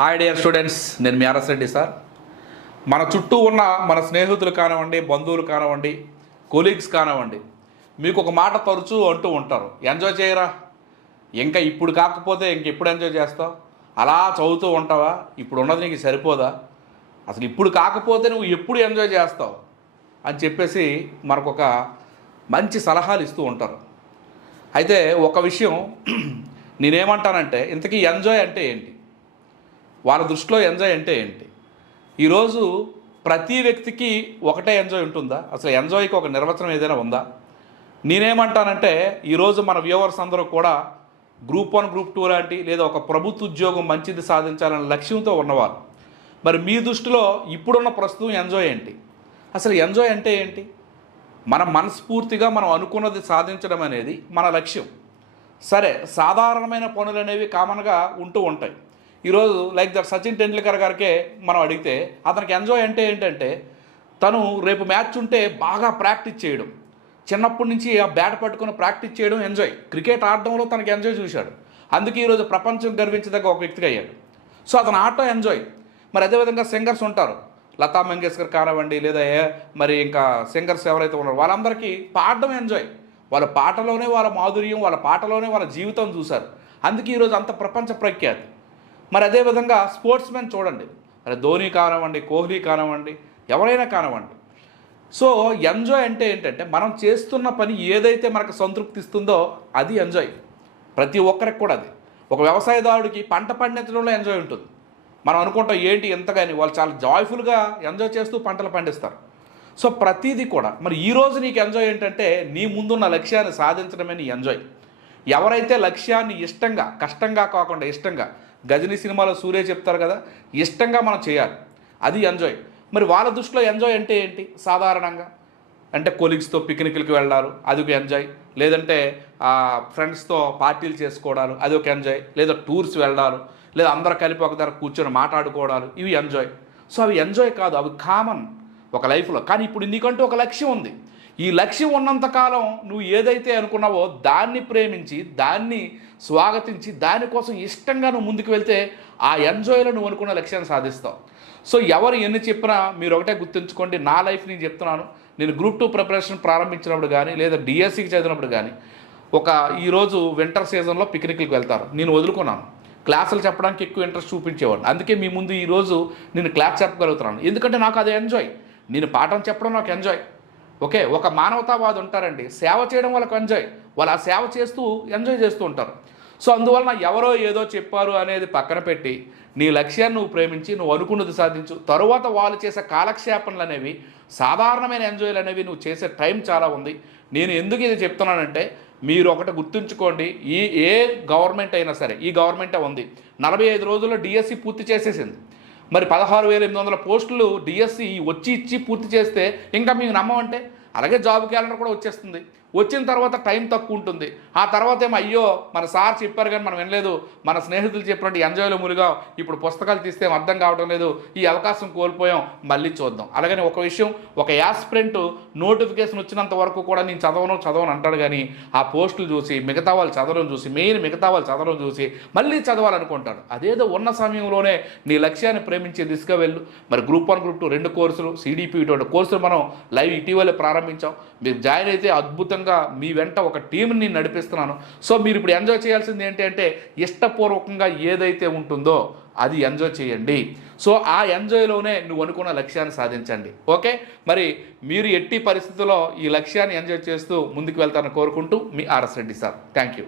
Hi dear students నేను మీ RS Reddy sir. మన చుట్టూ ఉన్న మన స్నేహితులు కానివ్వండి బంధువులు కానివ్వండి కొలీగ్స్ కానివ్వండి మీకు ఒక మాట తరచూ అంటూ ఉంటారు. ఎంజాయ్ చేయరా? ఇంకా ఇప్పుడు కాకపోతే ఇంకెప్పుడు ఎంజాయ్ చేస్తావు? అలా చదువుతూ ఉంటావా? ఇప్పుడు ఉన్నది నీకు సరిపోదా? అసలు ఇప్పుడు కాకపోతే నువ్వు ఎప్పుడు ఎంజాయ్ చేస్తావు? అని చెప్పేసి మనకొక మంచి సలహాలు ఇస్తూ ఉంటారు. అయితే ఒక విషయం నేనేమంటానంటే ఇంతకీ ఎంజాయ్ అంటే ఏంటి? వాళ్ళ దృష్టిలో ఎంజాయ్ అంటే ఏంటి? ఈరోజు ప్రతి వ్యక్తికి ఒకటే ఎంజాయ్ ఉంటుందా? అసలు ఎంజాయ్కి ఒక నిర్వచనం ఏదైనా ఉందా? నేనేమంటానంటే ఈరోజు మన వ్యూవర్స్ అందరూ కూడా గ్రూప్ వన్ గ్రూప్ టూ లాంటి లేదా ఒక ప్రభుత్వ ఉద్యోగం మంచిది సాధించాలనే లక్ష్యంతో ఉన్నవారు. మరి మీ దృష్టిలో ఇప్పుడున్న ప్రస్తుతం ఎంజాయ్ ఏంటి? అసలు ఎంజాయ్ అంటే ఏంటి? మన మనస్ఫూర్తిగా మనం అనుకున్నది సాధించడం అనేది మన లక్ష్యం. సరే సాధారణమైన పనులు అనేవి కామన్గా ఉంటూ ఉంటాయి. ఈరోజు లైక్ దట్ సచిన్ టెండూల్కర్ గారికే మనం అడిగితే అతనికి ఎంజాయ్ అంటే ఏంటంటే తను రేపు మ్యాచ్ ఉంటే బాగా ప్రాక్టీస్ చేయడం. చిన్నప్పటి నుంచి ఆ బ్యాట్ పట్టుకుని ప్రాక్టీస్ చేయడం ఎంజాయ్. క్రికెట్ ఆడడంలో తనకి ఎంజాయ్ చూశాడు. అందుకే ఈరోజు ప్రపంచం గర్వించదగ్గ ఒక వ్యక్తిగా అయ్యాడు. సో అతను ఆడటం ఎంజాయ్. మరి అదేవిధంగా సింగర్స్ ఉంటారు. లతా మంగేష్కర్ కానివ్వండి లేదా మరి ఇంకా సింగర్స్ ఎవరైతే ఉన్నారో వాళ్ళందరికీ పాడడం ఎంజాయ్. వాళ్ళ పాటలోనే వాళ్ళ మాధుర్యం వాళ్ళ పాటలోనే వాళ్ళ జీవితం చూశారు. అందుకే ఈరోజు అంత ప్రపంచ ప్రఖ్యాతి. మరి అదేవిధంగా స్పోర్ట్స్ మెన్ చూడండి. మరి ధోని కానివ్వండి కోహ్లీ కానివ్వండి ఎవరైనా కానివ్వండి. సో ఎంజాయ్ అంటే ఏంటంటే మనం చేస్తున్న పని ఏదైతే మనకు సంతృప్తి ఇస్తుందో అది ఎంజాయ్. ప్రతి ఒక్కరికి కూడా అది. ఒక వ్యవసాయదారుడికి పంట పండించడంలో ఎంజాయ్ ఉంటుంది. మనం అనుకుంటాం ఏంటి ఎంతగాని వాళ్ళు చాలా జాయ్ఫుల్గా ఎంజాయ్ చేస్తూ పంటలు పండిస్తారు. సో ప్రతిదీ కూడా మరి ఈ రోజు నీకు ఎంజాయ్ ఏంటంటే నీ ముందున్న లక్ష్యాన్ని సాధించడమే నీ ఎంజాయ్. ఎవరైతే లక్ష్యాన్ని ఇష్టంగా కష్టంగా కాకుండా ఇష్టంగా గజని సినిమాలో సూర్య చెప్తారు కదా ఇష్టంగా మనం చేయాలి. అది ఎంజాయ్. మరి వాళ్ళ దృష్టిలో ఎంజాయ్ అంటే ఏంటి? సాధారణంగా. అంటే కొలీగ్స్తో పిక్నిక్లకి వెళ్ళారు అది ఒక ఎంజాయ్. లేదంటే ఫ్రెండ్స్తో పార్టీలు చేసుకోవడాలు అది ఒక ఎంజాయ్. లేదా టూర్స్ వెళ్ళారు లేదా అందరు కలిపి ఒక దగ్గర కూర్చొని మాట్లాడుకోవడాలు ఇవి ఎంజాయ్. సో అవి ఎంజాయ్ కాదు అవి కామన్ ఒక లైఫ్లో కానీ ఇప్పుడు నీకంటూ ఒక లక్ష్యం ఉంది. ఈ లక్ష్యం ఉన్నంతకాలం నువ్వు ఏదైతే అనుకున్నావో దాన్ని ప్రేమించి దాన్ని స్వాగతించి దానికోసం ఇష్టంగా నువ్వు ముందుకు వెళ్తే ఆ ఎంజాయ్లో నువ్వు అనుకున్న లక్ష్యాన్ని సాధిస్తావు. సో ఎవరు ఎన్ని చెప్పినా మీరు ఒకటే గుర్తుంచుకోండి నా లైఫ్ నేను చెప్తున్నాను. నేను గ్రూప్ టూ ప్రిపరేషన్ ప్రారంభించినప్పుడు కానీ లేదా డిఎస్సికి చదివినప్పుడు కానీ ఒక ఈరోజు వింటర్ సీజన్లో పిక్నిక్కి వెళ్తారు. నేను వదులుకున్నాను. క్లాసులు చెప్పడానికి ఎక్కువ ఇంట్రెస్ట్ చూపించేవాడిని. అందుకే మీ ముందు ఈరోజు నేను క్లాస్ చెప్పగలుగుతున్నాను. ఎందుకంటే నాకు అది ఎంజాయ్ నేను పాఠం చెప్పడం నాకు ఎంజాయ్ ఓకే ఒక మానవతావాది ఉంటారండి. సేవ చేయడం వాళ్ళకి ఎంజాయ్ వాళ్ళు ఆ సేవ చేస్తూ ఎంజాయ్ చేస్తూ ఉంటారు. సో అందువలన ఎవరో ఏదో చెప్పారు అనేది పక్కన పెట్టి నీ లక్ష్యాన్ని నువ్వు ప్రేమించి నువ్వు అనుకున్నది సాధించు. తరువాత వాళ్ళు చేసే కాలక్షేపణలు అనేవి సాధారణమైన ఎంజాయ్లు అనేవి నువ్వు చేసే టైం చాలా ఉంది. నేను ఎందుకు ఇది చెప్తున్నానంటే మీరు ఒకటి గుర్తుంచుకోండి. ఈ ఏ గవర్నమెంట్ అయినా సరే ఈ గవర్నమెంటే ఉంది. నలభై ఐదు రోజుల్లో డిఎస్సి పూర్తి చేసేసింది. మరి పదహారు వేల ఎనిమిది వందల పోస్టులు డిఎస్సి వచ్చి ఇచ్చి పూర్తి చేస్తే ఇంకా మీకు నమ్మమంటే అలాగే జాబ్ క్యాలెండర్ కూడా వచ్చేస్తుంది. వచ్చిన తర్వాత టైం తక్కువ ఉంటుంది. ఆ తర్వాత ఏమో అయ్యో మన సార్ చెప్పారు కానీ మనం వినలేదు. మన స్నేహితులు చెప్పినట్టు ఎంజాయ్లో మునిగాం. ఇప్పుడు పుస్తకాలు తీస్తే అర్థం కావడం లేదు. ఈ అవకాశం కోల్పోయాం. మళ్ళీ చూద్దాం. అలాగని ఒక విషయం ఒక యాస్ప్రెంట్ నోటిఫికేషన్ వచ్చినంత వరకు కూడా నేను చదవను చదవను అంటాడు కానీ ఆ పోస్టులు చూసి మిగతా వాళ్ళు చదవడం చూసి మెయిన్ మిగతా వాళ్ళు చదవడం చూసి మళ్ళీ చదవాలనుకుంటాడు. అదేదో ఉన్న సమయంలోనే నీ లక్ష్యాన్ని ప్రేమించే దిశగా వెళ్ళు. మరి గ్రూప్ వన్ గ్రూప్ టూ రెండు కోర్సులు సిడిపి ఇటువంటి కోర్సులు మనం లైవ్ ఇటీవలే ప్రారంభించాం. మీరు జాయిన్ అయితే అద్భుతం అద్భుతంగా మీ వెంట ఒక టీంని నడిపిస్తున్నాను. సో మీరు ఇప్పుడు ఎంజాయ్ చేయాల్సింది ఏంటి అంటే ఇష్టపూర్వకంగా ఏదైతే ఉంటుందో అది ఎంజాయ్ చేయండి. సో ఆ ఎంజాయ్లోనే నువ్వు అనుకున్న లక్ష్యాన్ని సాధించండి. ఓకే? మరి మీరు ఎట్టి పరిస్థితుల్లో ఈ లక్ష్యాన్ని ఎంజాయ్ చేస్తూ ముందుకు వెళ్తారని కోరుకుంటూ మీ R S Reddy sir. Thank you